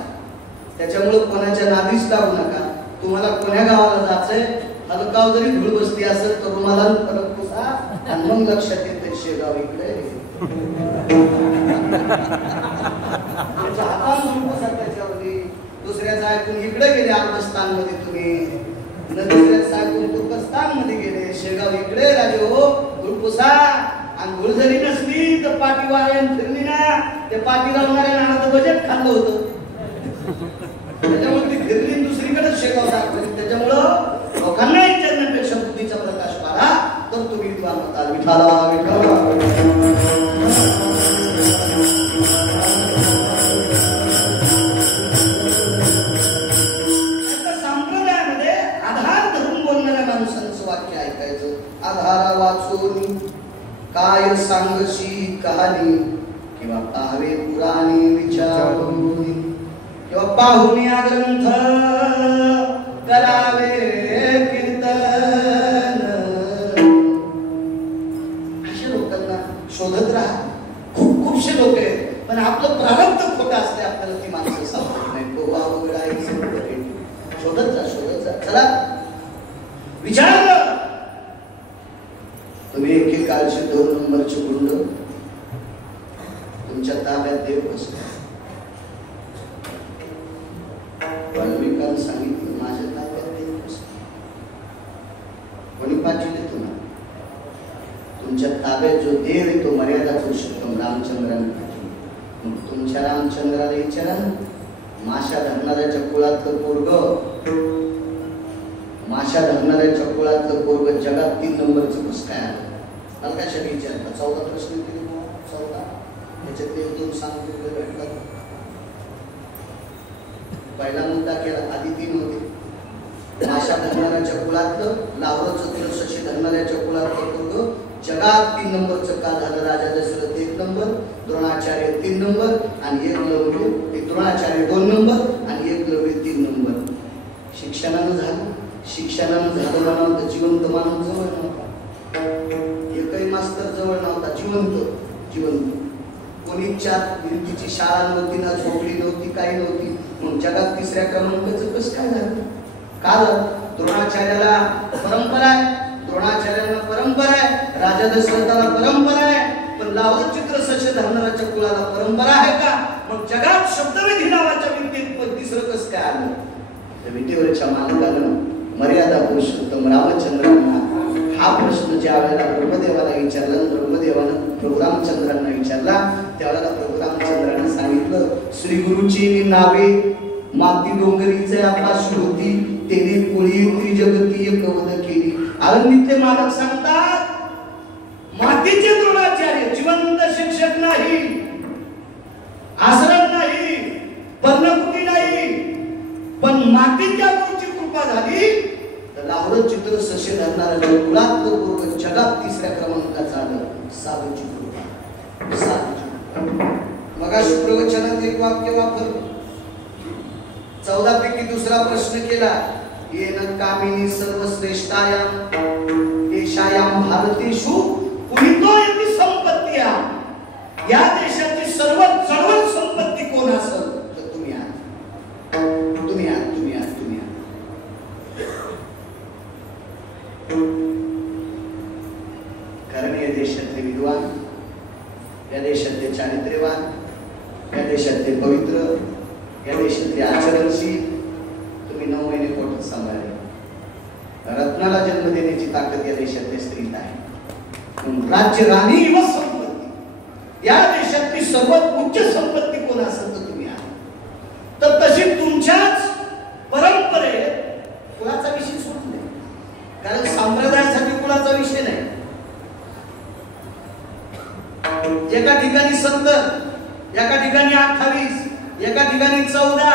त्याच्यामुळे कोणाच्या नादीस लागू नका. तुम्हाला कोण्या गावाला जायचंय, हलकाव जरी धूळ बसली असेल तर रुमाला फरक पुसा आणि मग लक्षात येते शेगाव इकडे. दुसऱ्याचं ऐकून इकडे गेले अफगाणिस्तान मध्ये तुम्ही, दुसऱ्याचं ऐकून तुर्कस्तान मध्ये गेले. शेगाव इकडे राजे हो. धूळ पुसा. आणि धूळ जरी नसली तर पाठी वाऱ्यान फिरली ना, ते पाठी लावणाऱ्या नानाचं बजेट खाल्लं होतं. त्याच्यामुळे ती फिरली दुसरीकडेच शेगाव दाखवली. त्याच्यामुळं लोकांना विचारण्यापेक्षा बुद्धीचा प्रकाश पाडा तर तुम्ही विठाला विठाला. संप्रदायामध्ये आधार धरून बोलणाऱ्या माणसांचं वाक्य ऐकायचं. आधारा वाचून काय सांगशी कहाणी, किंवा पाहावे पुराणे विचारून, किंवा पाहून या ग्रंथ करावे कीर्तन. अशा लोकांना शोधत राहा. खूपशे लोक आहेत, पण आपलं प्रारब्ध खोटं असते. आपल्याला ती माणसं सापडत नाही. शोधत जा, शोधत जा. चला विचारलं तुम्ही एकेकाळचे 2 नंबरचे कुंड तुमच्या ताब्यात देव बसला. वाल्मिकांनी सांगितलं माझ्या ताब्यात देव बसला. कोणी पाठवले तुम्हाला? तुमच्या ताब्यात जो देव आहे तो मर्यादा पुरुषोत्तम रामचंद्रांना. तुमच्या रामचंद्राला विचारा ना, माशा धरणाऱ्याच्या कुळातलं पोरग, माशा धरणाऱ्याच्या कुळातलं पोरग जगात 3 नंबरचं कसं काय आलं? मला कशाने विचारता? 14 प्रश्न केले, 14 त्याच्यातले 2 सांगितले भेटतात. पहिला मुद्दा केला, आधी 3 होते. माशा धरणाऱ्याच्या कुळातलं, लावरं चतुर शशी धरणाऱ्याच्या कुळातलं पोरग जगात 3 नंबरचं का झालं? राजा दशरथ 1 नंबर, द्रोणाचार्य 3 नंबर आणि एकलव्य, द्रोणाचार्य 2 नंबर आणि एकलव्य 3 नंबर. शिक्षणानं झालं, शिक्षणानं झालं नव्हतं, जिवंत माणूस जवळ नव्हता, एकही मास्तर जवळ नव्हता, जिवंत. कोणीच्या भिंतीची शाळा नव्हती ना, झोपडी नव्हती, काही नव्हती. मग जगात 3ऱ्या क्रमांकाचं कसं काय झालं? कारण द्रोणाचार्याला परंपरा आहे, द्रोणाचार्यांना परंपरा आहे, राजा दशरथाला परंपरा आहे, पण लावरं चित्र सश धरणाऱ्याच्या कुळाला परंपरा आहे का? मग जगात शब्दविधी नावाच्या विद्येत 3रं कसं काय आलं? तर विटेवरच्या मालकानं मर्यादा पुरुषोत्तम रामचंद्रांना हा प्रश्न ज्या वेळेला ब्रह्मदेवाला विचारला, ब्रह्मदेवानं प्रभू रामचंद्रांना विचारला, त्यावेळेला प्रभू रामचंद्रांना सांगितलं, श्री गुरुची नावे माती डोंगरीचे आकाश होती, तेने कोळी त्रिजगतीय कवद केली. आळंदीतले मालक सांगतात, मातीचे द्रोणाचार्य जिवंत शिक्षक नाही, आश्रम नाही, पर्णकुटी नाही, पण मातीच्या गुरुची कृपा झाली तर लावरं चित्र सशे धरणाऱ्या कुळातलं पोरग जगात 3ऱ्या क्रमांकाचं आलं. साधूची कृपा, साधूची. मगाशी प्रवचनात एक वाक्य वापरलं, 14 पैकी 2रा प्रश्न केला, येन कामिनी सर्वश्रेष्ठायाम देशायाम भारतेषु पुनितो यति संपत्त्या. या देशाची सर्वात चढवळ संपत्ती कोण असेल तर तुम्ही आहात, तुम्ही आहात, तुम्ही आहात, तुम्ही आहात. कारण या देशातले विद्वान, या देशातले चारित्र्यवान, या देशातले पवित्र, या देशातले आचरणशील तुम्ही 9 महिने पोटात सांभाळले. रत्नाला जन्म देण्याची ताकद या देशातल्या स्त्रीला आहे. राज्य राणी व संपत्ती, या देशातली सर्वात उच्च संपत्ती कोण असेल तर तुम्ही आहात. तर तशी तुमच्याच परंपरेत कुळाचा विषय सुटू नये, कारण संप्रदायासाठी कुळाचा विषय नाही. एका ठिकाणी 70, एका ठिकाणी 28, एका ठिकाणी 14,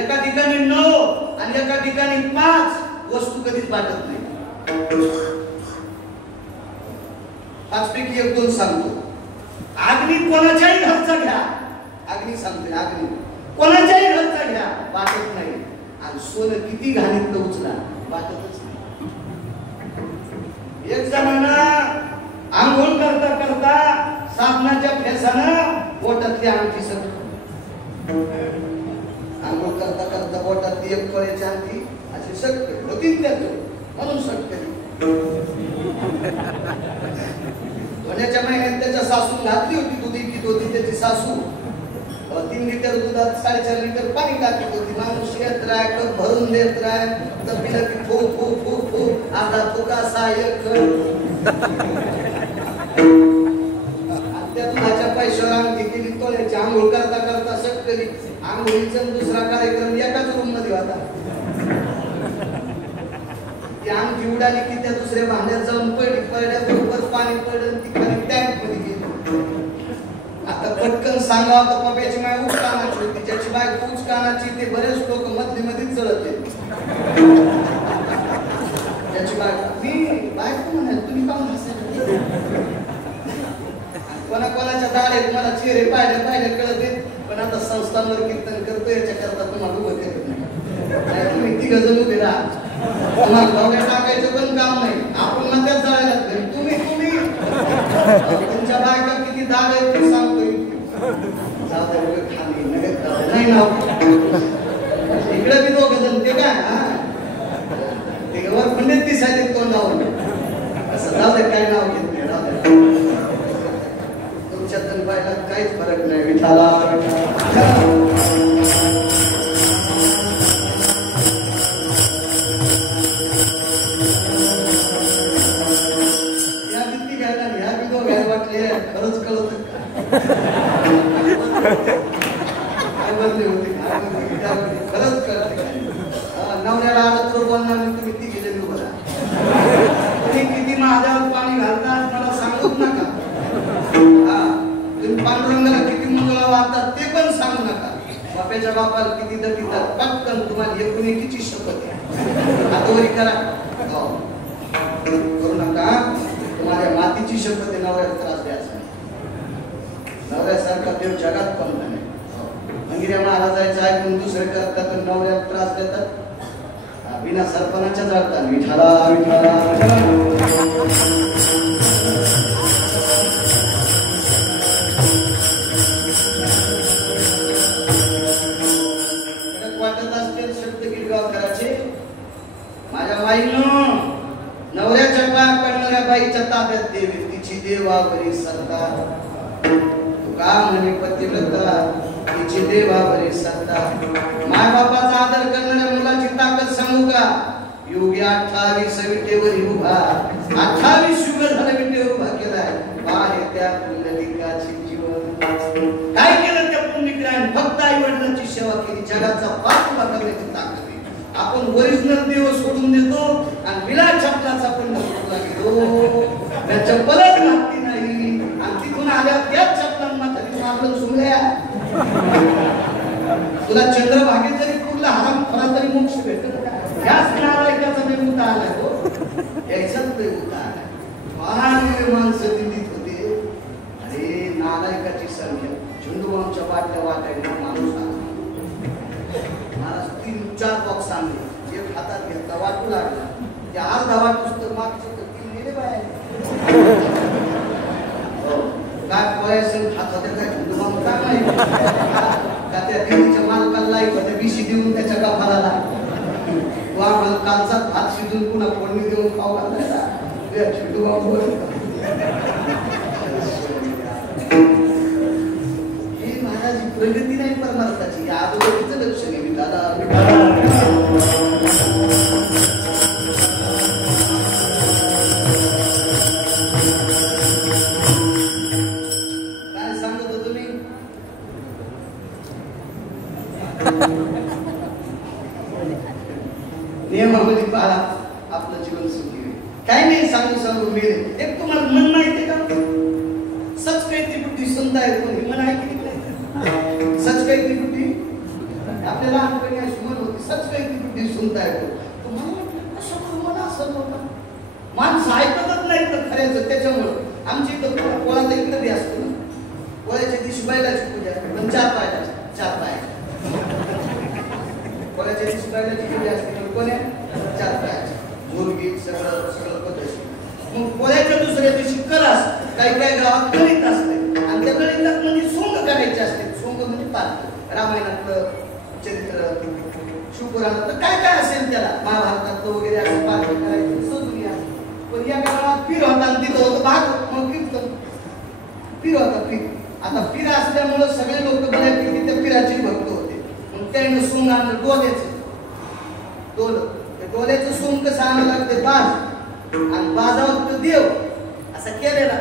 एका ठिकाणी 9 आणि एका ठिकाणी 5 वस्तू कधीच वाटत नाही. 5 पैकी 1-2 सांगतो. अग्नी कोणाच्याही घरचा घ्या, अग्नी सांगते, अग्नी कोणाच्याही घरचा घ्या, वाटत नाही. आणि सोनं किती घाणीत उचला, वाटतच नाही. एक जणांना आंघोळ करता करता साबणाच्या फेसानं बोटातली अंगठी सगळं, आंघोळ करता करता बोटातली 1 तोळ्याची अंगठी अशी सटकली होती, म्हणून सटकली. धोण्याच्या महिन्यात त्याच्या सासून घातली होती, दूध विकत होती त्याची सासू. 3 लिटर दुधात 4.5 लिटर पाणी टाकत होती. माणूस येत राय, कप भरून देत राय, तर पिलं की फू फू फू फू, आता तुका सहाय्यक. त्या दुधाच्या पैशावर अंगठी केली तोळ्याची. आंघोळ करता करता सटकली. आंघोळीचा 2रा कार्यक्रम एकाच रूम मध्ये होता. ती अंगठी उडाली की त्या 2ऱ्या भांड्यात जाऊन पडली, पडल्याबरोबर पाणी पडलं, ती खाली टँक मध्ये गेली. आता पटकन सांगावं तर पप्याची माय उच कानाची होती, ज्याची बाय उच कानाची ते बरेच लोक मधली मधीच चढत आहेत. त्याची बाय मी बायको म्हणाल, तुम्ही पाहून हसायला. कोणाच्या दाढेत मला चेहरे पाहिले कळत आहेत, पण आता संस्थांवर कीर्तन करतो याच्याकरता तुम्हाला उभं करत नाही. तुम्ही 3 जण उभे राहा, तुम्हाला गावड्या टाकायचं पण काम नाही. आपण मध्यात जायला तुम्ही तुमच्या बायका किती दाढ आहेत ते सांगतोय. नाही ना, इकडे बी 2 जण ते काय ते वर पंडित दिसायचे तोंडावर, असं जाऊ दे, काय नाव घेत नाही, राहू दे. तुमच्यात बायला काहीच फरक नाही. विठाला या बिंदी घ्यायला, ह्या बी 2 घ्यायला बदले होते खरंच कळत नवऱ्याला आलं तर बोलणार तुम्ही ती गेलेली बघा तुम्ही किती माझ्यावर पाणी घालतात मला सांगूच नका. हा तुम्ही पांडुरंगाला किती मंगळा वाहतात ते पण सांगू नका. बापाच्या बापाला किती दटितात पटकन तुम्हाला एकूण एकीची शपथ आहे हातवरी करा. करू नका. तुम्हाला मातीची शपथ आहे नवऱ्याला त्रास द्यायचा. नवऱ्यासारखा देव जगात पण नाही. अंगिऱ्या महाराजांचा ऐकून दुसरे करतात तर नवऱ्याला त्रास देतात. बिना सरपणाच्या जातात विठाला विठाला वाटत असते शब्द गिरगाव करायचे. माझ्या बाईनं नवऱ्याच्या पाया पडणाऱ्या बाईच्या ताब्यात देवी तिची देवावरी सत्ता. तुका म्हणे पतिव्रता तिची देवावरी सत्ता. माय बापाचा आदर करणाऱ्या मुलाची ताकद सांगू का. योगी 28 विटेवर उभा 28 युग झालं विटेवर उभा केलाय. बाहेर त्या पुण्यलिकाची जीवन काय केलं त्या पुण्यलिकाने फक्त आई वडिलांची सेवा केली. जगाचा पाठिंबा करण्याची ताकद आहे. आपण ओरिजिनल देव सोडून देतो आणि विला चपलाचा पण सोडला गेलो. त्या चप्पलच लागती नाही आणि तिथून आल्या त्याच चपलांना तरी मागून सुमल्या. तुला चंद्रभागेत जरी कुठला हराम खरा तरी मोक्ष भेटत याच नारायकाचा मी उता आलाय तो याच्यात ते उता आलाय. महान माणसं दिल्लीत होते. अरे नारायकाची संख्या झुंडूबामच्या बाटल्या वाटायला माणूस महाराज 3-4 बॉक्स आणले. एक हातात घेतला वाटू लागला. ते अर्धा वाटूस तर मागचे तर 3 नेले बाहेर. काय पोयासन हात होते काय झुंडूबाम काय माहिती का त्या दिल्लीच्या मालकाला लाईक होते बिशी देऊन त्याच्या गाभाला आम्हाला कालचा भात शिजून पुन्हा फोडणी देऊन खाऊ घालायला ही महाराज प्रगती नाही परमार्थाची. या अगोदरचं लक्ष नाही दादा. काय सांगत होतो मी. नियमावली पाळा आपलं जीवन सुखी होईल. काय नाही सांगू सांगू मी एक तुम्हाला मन माहिती का. सच कहती बुद्धी सुनता है कोणी मन ऐकली नाही. सच कहती बुद्धी आपल्याला लहानपणी अशी मन होती. सच कहती बुद्धी सुनता है तुम्हाला असं करून मला असं होतं. माणसं ऐकतच नाही तर खऱ्याचं. त्याच्यामुळं आमची इथं पोळाचा इकडे बी असतो ना. पोळ्याच्या दिवशी बैलाची पूजा असते पण 4 पायाची 4 पायाची. पोळ्याच्या दिवशी बैलाची पूजा असते कोण्या 4 पायाची. झोलगीत सगळं सगळं पद्धती. मग पोळ्याच्या दुसऱ्या दिवशी कलास काही काही गावात गणित असते आणि त्या गणितात म्हणजे सोंग करायचे असते. सोंग म्हणजे पाठ रामायणातलं चरित्र शिवपुराणातलं काय काय असेल त्याला महाभारतातलं वगैरे असं पाठ करायचं सजूया. पण या गावात पीर होता आणि तिथं होतं भाग मग कीर्तन. पीर होता पीर. आता पीर असल्यामुळं सगळे लोक बऱ्यापैकी त्या पीराचे भक्त होते. मग त्याने सोंग आणलं डोल्याचं. डोल्याचं सोंग कसं आणावं लागतं बाज आणि बाजावर तो देव असा केलेला